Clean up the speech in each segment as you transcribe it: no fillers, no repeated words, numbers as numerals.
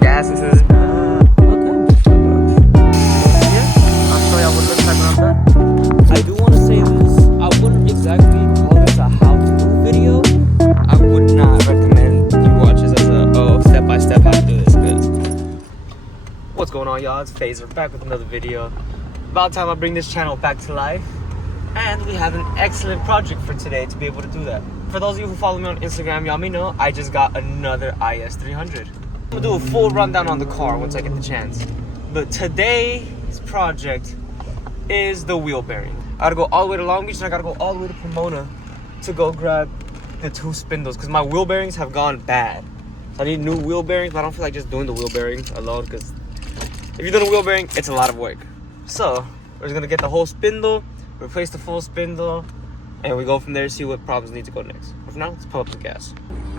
gas into this. Yeah, I'll show y'all what it looks like when I'm done. I do want to say this. I wouldn't exactly call this a how-to video. I would not recommend you watch this as a step-by-step how to do this. Because what's going on, y'all? It's Phaser back with another video. About time I bring this channel back to life. And we have an excellent project for today to be able to do that. For those of you who follow me on Instagram, y'all may know I just got another Is300. I'm gonna do a full rundown on the car once I get the chance. But today's project is the wheel bearing. I gotta go all the way to Long Beach and I gotta go all the way to Pomona to go grab the 2 spindles because my wheel bearings have gone bad. So I need new wheel bearings, but I don't feel like just doing the wheel bearings alone because if you're doing a wheel bearing, it's a lot of work. So we're just gonna get the whole spindle, replace the full spindle, and we go from there to see what problems need to go next. But for now, let's pump up the gas.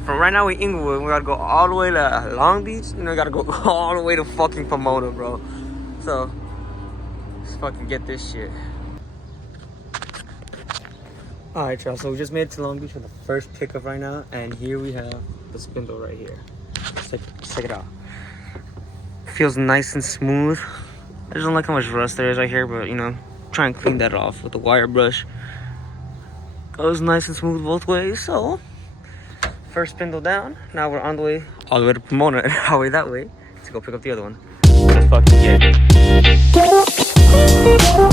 From right now, we're in Inglewood. We gotta go all the way to Long Beach, and we gotta go all the way to fucking Pomona, bro. So, let's fucking get this shit. Alright, y'all, so we just made it to Long Beach for the first pickup right now, and here we have the spindle right here. Check it out. Feels nice and smooth. I just don't like how much rust there is right here, but you know, try and clean that off with a wire brush. Goes nice and smooth both ways. So first spindle down. Now we're on the way all the way to Pomona and all the way that way to go pick up the other one. Let's fucking get it.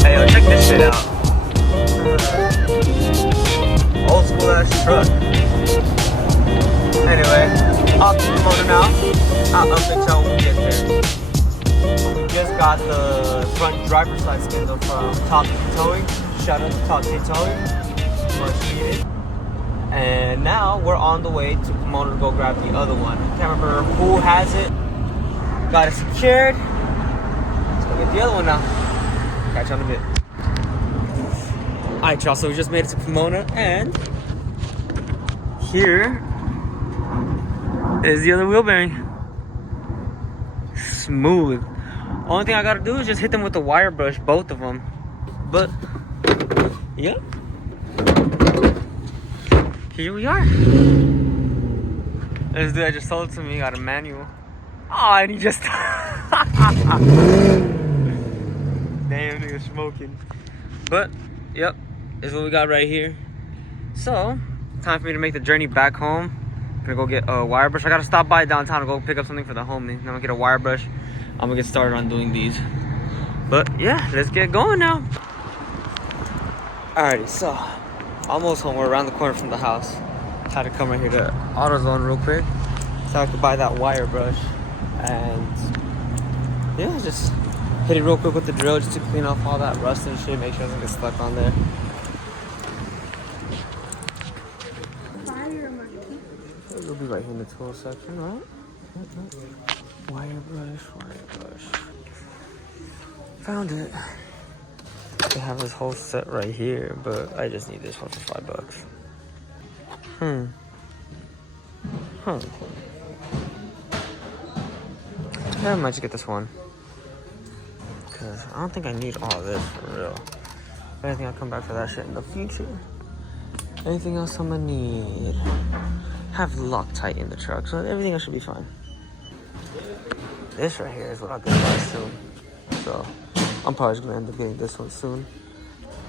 Hey yo, check this shit out. Old school ass truck. Anyway, off to Pomona now. I'll update y'all when we get there. We just got the front driver's side spindle from Top T Towing. Shout out to Top T Towing. Much needed. And now we're on the way to Pomona to go grab the other one. Can't remember who has it. Got it secured. Let's go get the other one now. Catch you on a bit. Alright, y'all, so we just made it to Pomona and here is the other wheel bearing. Smooth. Only thing I gotta do is just hit them with the wire brush, both of them. But yeah, here we are. This dude I just sold it to me got a manual. Oh, and he just damn, nigga smoking. But yep, this is what we got right here. So time for me to make the journey back home. I'm gonna go get a wire brush. I gotta stop by downtown to go pick up something for the homie. I'm gonna get a wire brush. I'm gonna get started on doing these. But yeah, let's get going now. Alrighty, so almost home. We're around the corner from the house. Had to come right here to AutoZone real quick so I could buy that wire brush. And yeah, just hit it real quick with the drill just to clean off all that rust and shit. Make sure it doesn't get stuck on there. It'll be right here in the tool section, right? Wire brush. Found it. They have this whole set right here, but I just need this one for $5. I might just get this one. Cause I don't think I need all of this for real. If anything, I'll come back for that shit in the future. Anything else I'm gonna need? Have Loctite in the truck, so everything else should be fine. This right here is what I'll get by soon. So I'm probably just gonna end up getting this one soon,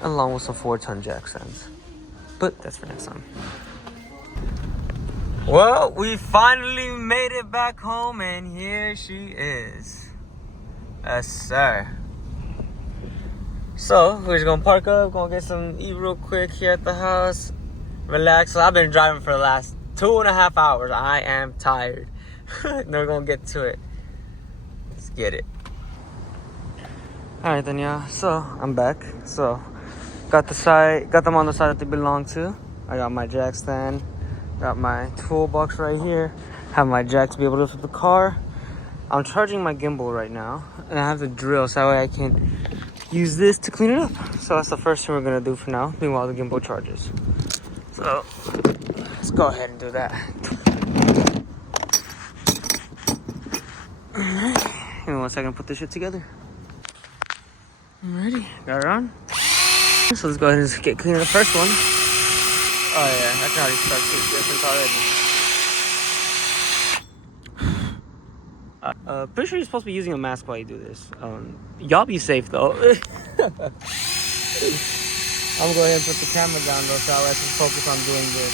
along with some 4-ton jack stands. But that's for next time. Well, we finally made it back home, and here she is. Yes, sir. So we're just gonna park up, gonna get some eat real quick here at the house, relax. So I've been driving for the last 2.5 hours. I am tired. Then we're gonna get to it. Let's get it. Alright then, yeah, so I'm back. So got them on the side that they belong to. I got my jack stand, got my toolbox right here, have my jack to be able to lift up the car. I'm charging my gimbal right now, and I have the drill so that way I can use this to clean it up. So that's the first thing we're gonna do for now, meanwhile the gimbal charges. So let's go ahead and do that. Alright, give me 1 second to put this shit together. Alrighty, got it on. So let's go ahead and just get clean of the first one. Oh yeah, I can already start seeing the difference already. Pretty sure you're supposed to be using a mask while you do this. Y'all be safe though. I'm gonna go ahead and put the camera down though, so I'll let you focus on doing this.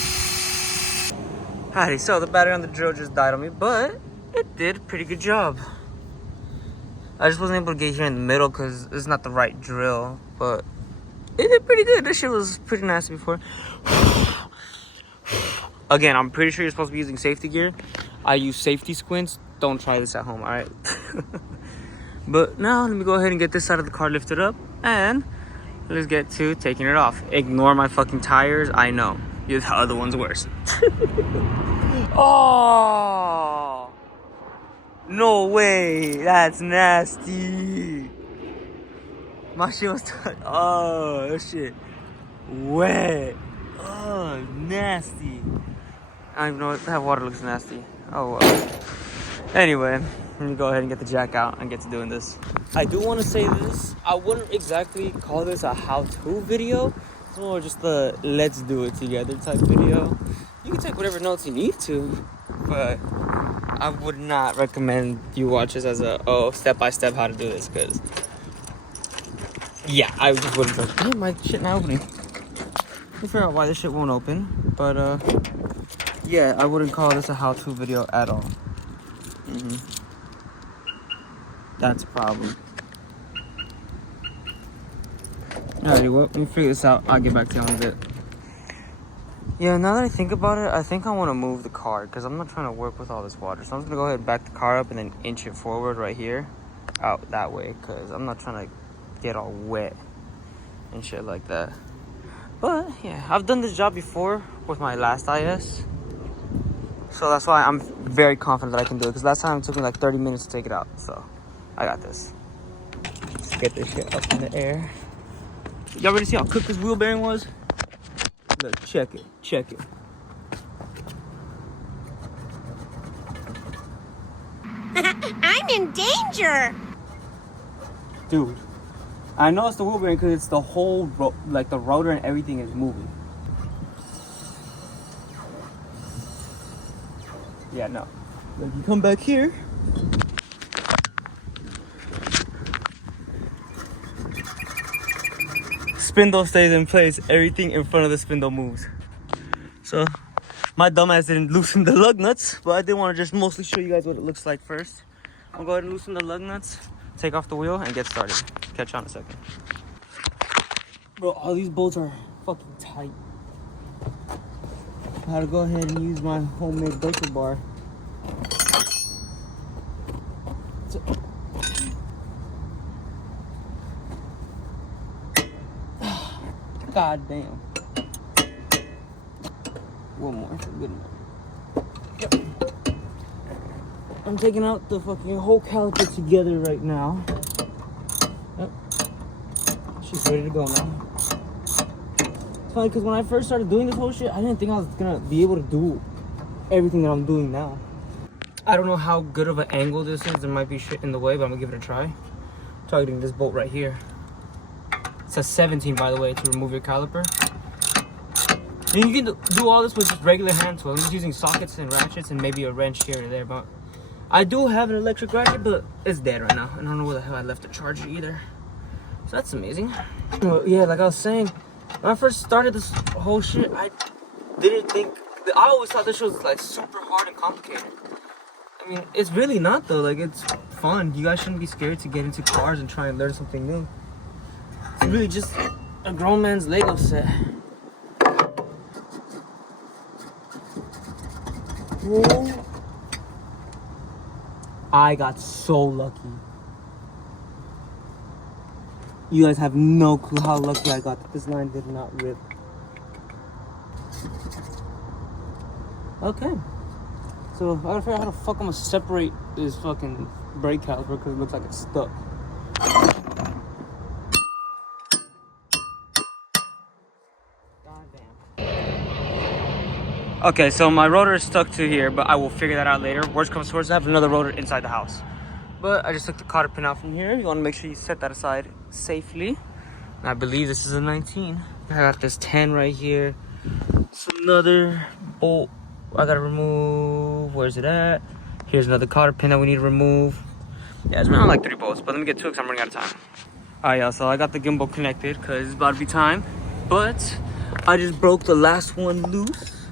Alrighty, so the battery on the drill just died on me, but it did a pretty good job. I just wasn't able to get here in the middle because it's not the right drill, but it did pretty good. This shit was pretty nasty before. Again, I'm pretty sure you're supposed to be using safety gear. I use safety squints. Don't try this at home, all right? But now, let me go ahead and get this side of the car lifted up, and let's get to taking it off. Ignore my fucking tires. I know. The other one's worse. Oh! No way. That's nasty. My shit was... Oh, that shit wet. Oh, nasty. I don't even know. That water looks nasty. Oh, well. Anyway, let me go ahead and get the jack out and get to doing this. I do want to say this. I wouldn't exactly call this a how-to video. It's more just the let's do it together type video. You can take whatever notes you need to, but I would not recommend you watch this as a step-by-step how to do this, because yeah, I just wouldn't trust. Hey, my shit not opening. Let me figure out why this shit won't open, but yeah, I wouldn't call this a how-to video at all. That's a problem. Alrighty, well, let me figure this out. I'll get back to you in a bit. Yeah, now that I think about it, I think I want to move the car because I'm not trying to work with all this water. So I'm just going to go ahead and back the car up and then inch it forward right here. Out that way, because I'm not trying to get all wet and shit like that. But, yeah, I've done this job before with my last IS. So that's why I'm very confident that I can do it. Because last time it took me like 30 minutes to take it out. So, I got this. Let's get this shit up in the air. Y'all ready to see how cooked this wheel bearing was? Look, check it. Check it. I'm in danger! Dude, I know it's the wheel bearing because it's the whole, the rotor and everything is moving. Yeah, no. Like, you come back here. Spindle stays in place. Everything in front of the spindle moves. So, my dumbass didn't loosen the lug nuts, but I did want to just mostly show you guys what it looks like first. I'll go ahead and loosen the lug nuts, take off the wheel, and get started. Catch you on a second. Bro, all these bolts are fucking tight. I had to go ahead and use my homemade breaker bar. God damn. One more, good enough. Yep. I'm taking out the fucking whole caliper together right now. Yep. She's ready to go now. It's funny because when I first started doing this whole shit, I didn't think I was gonna be able to do everything that I'm doing now. I don't know how good of an angle this is. There might be shit in the way, but I'm gonna give it a try. Targeting this bolt right here. It says 17, by the way, to remove your caliper. And you can do all this with just regular hand tools. I'm just using sockets and ratchets and maybe a wrench here or there. But I do have an electric ratchet, but it's dead right now. I don't know where the hell I left the charger either. So that's amazing. Well, yeah, like I was saying, when I first started this whole shit, I didn't think... I always thought this shit was like super hard and complicated. I mean, it's really not though. Like, it's fun. You guys shouldn't be scared to get into cars and try and learn something new. It's really just a grown man's Lego set. Whoa. I got so lucky. You guys have no clue how lucky I got that this line did not rip. Okay. So I gotta figure out how the fuck I'm gonna separate this fucking brake caliper because it looks like it's stuck. Okay, so my rotor is stuck to here, but I will figure that out later. Worst comes to worst, I have another rotor inside the house. But I just took the cotter pin out from here. You want to make sure you set that aside safely. And I believe this is a 19. I got this 10 right here. It's another bolt I gotta remove. Where's it at? Here's another cotter pin that we need to remove. Yeah, it's around like 3 bolts, but let me get to it because I'm running out of time. Alright, y'all, so I got the gimbal connected because it's about to be time. But I just broke the last one loose.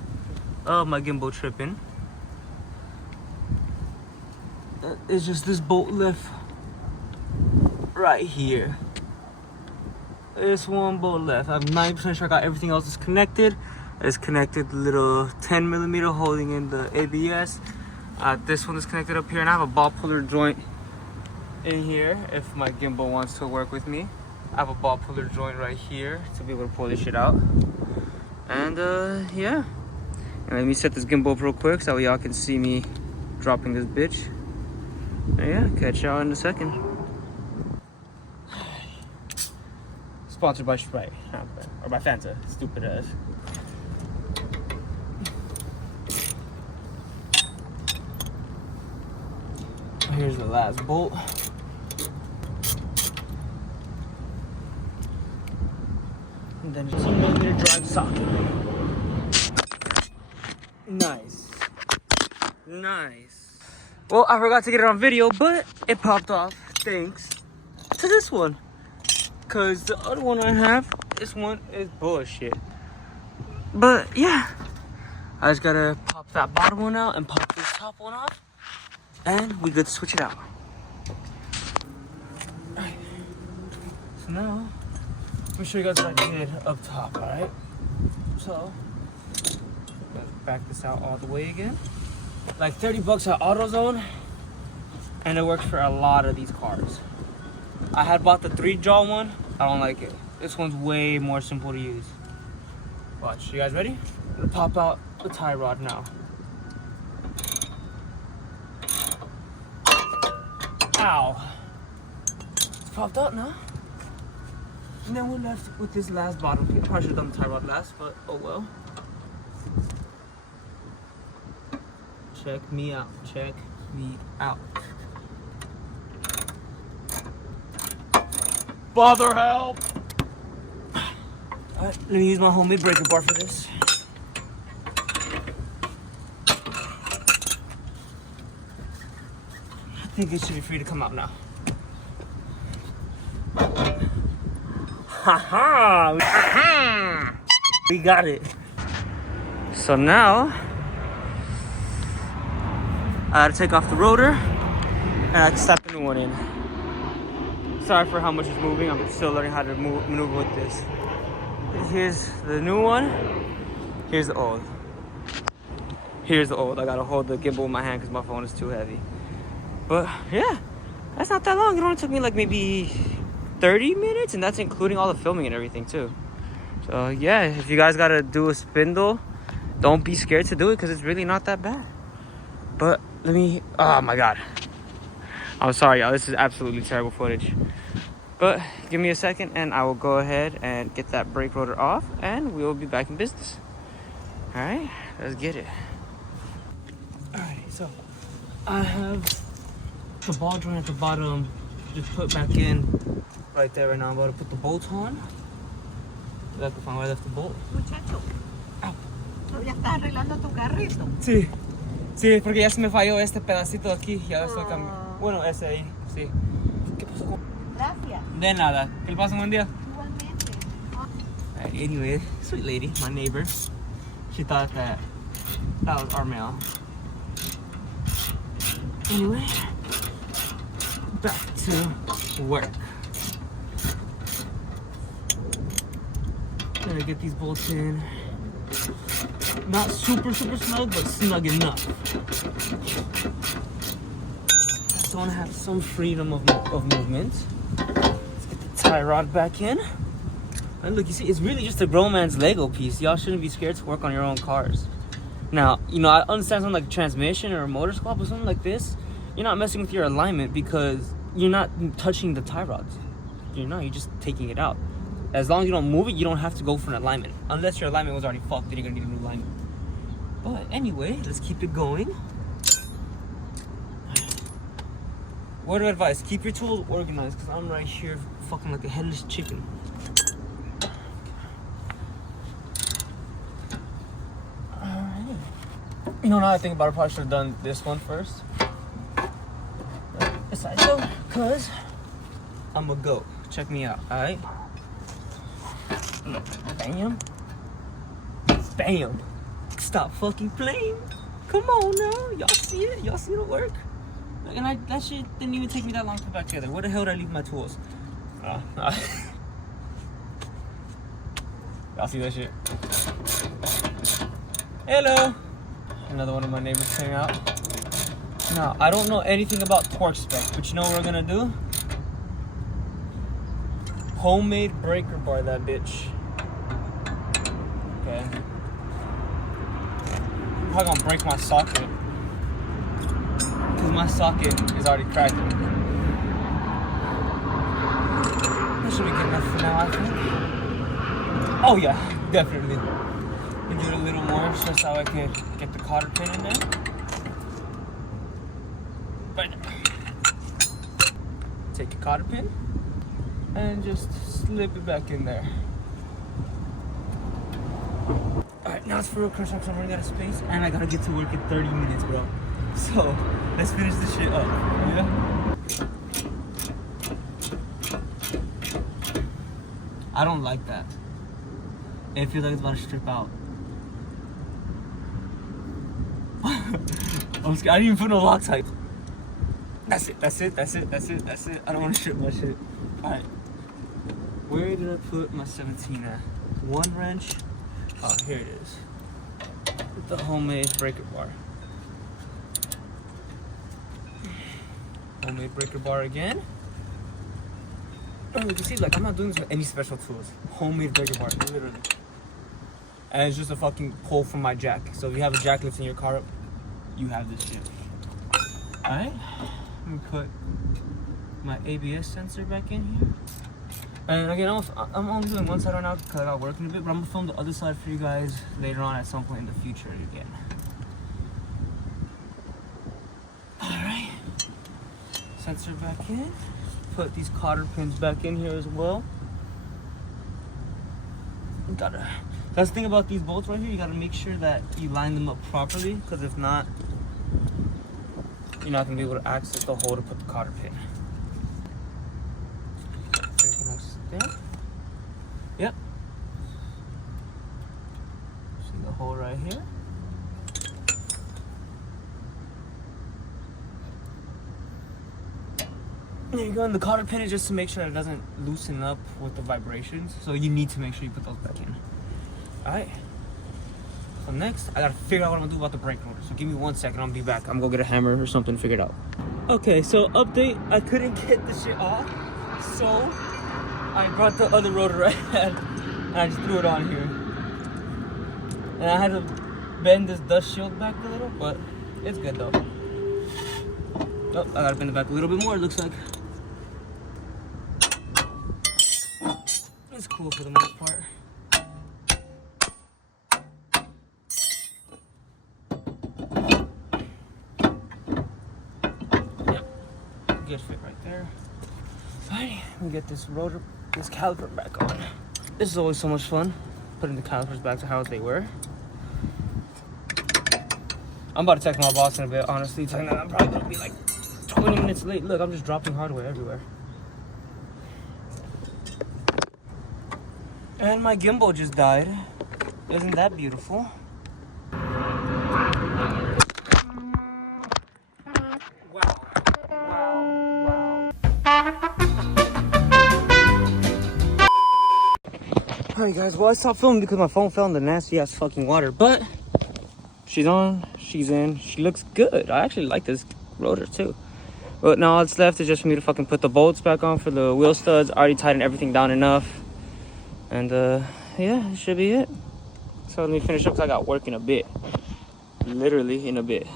Oh, my gimbal tripping. It's just this bolt left right here. There's one bolt left. I'm 90% sure I got everything else is connected. It's connected, the little 10mm holding in the ABS. This one is connected up here, and I have a ball puller joint in here if my gimbal wants to work with me. I have a ball puller joint right here to be able to pull this shit out. And yeah. And let me set this gimbal up real quick so y'all can see me dropping this bitch. And yeah, catch y'all in a second. Sponsored by Sprite, or by Fanta, stupid ass. Here's the last bolt. And then 15mm drive socket. Nice. Nice. Well, I forgot to get it on video, but it popped off thanks to this one. Cause the other one I have, this one is bullshit. But yeah, I just gotta pop that bottom one out and pop this top one off, and we good to switch it out. Alright, so now let me show you guys what I did up top. Alright, so let's back this out all the way again. Like 30 bucks at AutoZone, and it works for a lot of these cars. I had bought the 3-jaw one. I don't like it. This one's way more simple to use. Watch, you guys ready? I'm gonna pop out the tie rod now. Ow. It's popped out now. And then we're left with this last bottom piece. Probably should have done the tie rod last, but oh well. Check me out. Check me out. Father, help! Alright, let me use my homemade breaker bar for this. I think it should be free to come out now. Haha! We got it. So now, I had to take off the rotor and I can slap the new one in. Sorry for how much it's moving. I'm still learning how to maneuver with this. Here's the new one. Here's the old. Here's the old. I gotta hold the gimbal in my hand because my phone is too heavy. But yeah, that's not that long. It only took me like maybe 30 minutes, and that's including all the filming and everything too. So yeah, if you guys gotta do a spindle, don't be scared to do it because it's really not that bad. But let me, oh my God. I'm sorry, y'all. This is absolutely terrible footage. But give me a second and I will go ahead and get that brake rotor off and we will be back in business. All right, let's get it. All right, so I have the ball joint at the bottom just put back in right there right now. I'm about to put the bolts on. I have to find where I left the bolt. Muchacho, Ow. ¿ya estás arreglando tu carrito? Sí, sí, porque ya se me falló este pedacito aquí. Ya lo estoy cambiando. Bueno, ese ahí, sí. ¿Qué pasó con...? Gracias. De nada. ¿Qué le pasa? Un buen día. Igualmente. Anyway, sweet lady, my neighbor, she thought that was our mail. Anyway, back to work. Gonna get these bolts in. Not super snug, but snug enough. Just want to have some freedom of movement. Let's get the tie rod back in. And look, you see, it's really just a grown man's Lego piece. Y'all shouldn't be scared to work on your own cars. Now, you know, I understand something like transmission or a motor squad, but something like this, you're not messing with your alignment because you're not touching the tie rods. You're just taking it out. As long as you don't move it, you don't have to go for an alignment. Unless your alignment was already fucked, then you're gonna need a new alignment. But anyway, let's keep it going. Word of advice, keep your tools organized because I'm right here fucking like a headless chicken. You know, now I think about it, I probably should have done this one first. side though, cause I'm a goat. Check me out, alright? Bam. Bam. Stop fucking playing. Come on now. Y'all see it? Y'all see the work? And that shit didn't even take me that long to put back together. Where the hell did I leave my tools? Y'all see that shit? Hello. Another one of my neighbors came out. Now, I don't know anything about torque spec, but you know what we're gonna do? Homemade breaker bar that bitch. Okay. I'm probably gonna break my socket. Because my socket is already cracking. That should be good enough for now, I think. Oh yeah, definitely. We do it a little more just so I can get the cotter pin in there. Right. Take your cotter pin and just slip it back in there. Alright, now it's for real crunch time because I'm running out of space and I gotta get to work in 30 minutes, bro. So, let's finish this shit up, yeah? I don't like that. It feels like it's about to strip out. I'm scared. I didn't even put no Loctite. That's it. I don't want to strip my shit. Alright. Where did I put my 17 at? One wrench. Oh, here it is. With the homemade breaker bar. Homemade breaker bar again. Oh, you can see, like, I'm not doing this with any special tools. Homemade breaker bar, literally. And it's just a fucking pull from my jack. So if you have a jack lifting your car up, you have this shit. Alright. Let me put my ABS sensor back in here. And again, I'm only doing one side right now because I got working a bit, but I'm gonna film the other side for you guys later on at some point in the future again. Alright. Sensor back in. Put these cotter pins back in here as well. That's the thing about these bolts right here, you gotta make sure that you line them up properly, because if not, you're not gonna be able to access the hole to put the cotter pin. There. Yep. See the hole right here? There you go, and the cotter pin is just to make sure it doesn't loosen up with the vibrations. So you need to make sure you put those back in. Alright. So next, I gotta figure out what I'm gonna do about the brake rotor. So give me 1 second, I'll be back. I'm gonna go get a hammer or something to figure it out. Okay, so update, I couldn't get the shit off. So I brought the other rotor I had and I just threw it on here. And I had to bend this dust shield back a little, but it's good though. Oh, I gotta bend it back a little bit more, it looks like. It's cool for the most part. Yep, good fit right there. Alrighty, let me get this caliper back on. This is always so much fun, putting the calipers back to how they were. I'm about to text my boss in a bit, honestly, telling that I'm probably gonna be like 20 minutes late. Look, I'm just dropping hardware everywhere. And my gimbal just died. Isn't that beautiful? Alright guys, well I stopped filming because my phone fell in the nasty ass fucking water, but she's on, she's in, she looks good. I actually like this rotor too. But now all that's left is just for me to fucking put the bolts back on for the wheel studs. I already tightened everything down enough. And yeah, it should be it. So let me finish up because I got work in a bit. Literally in a bit.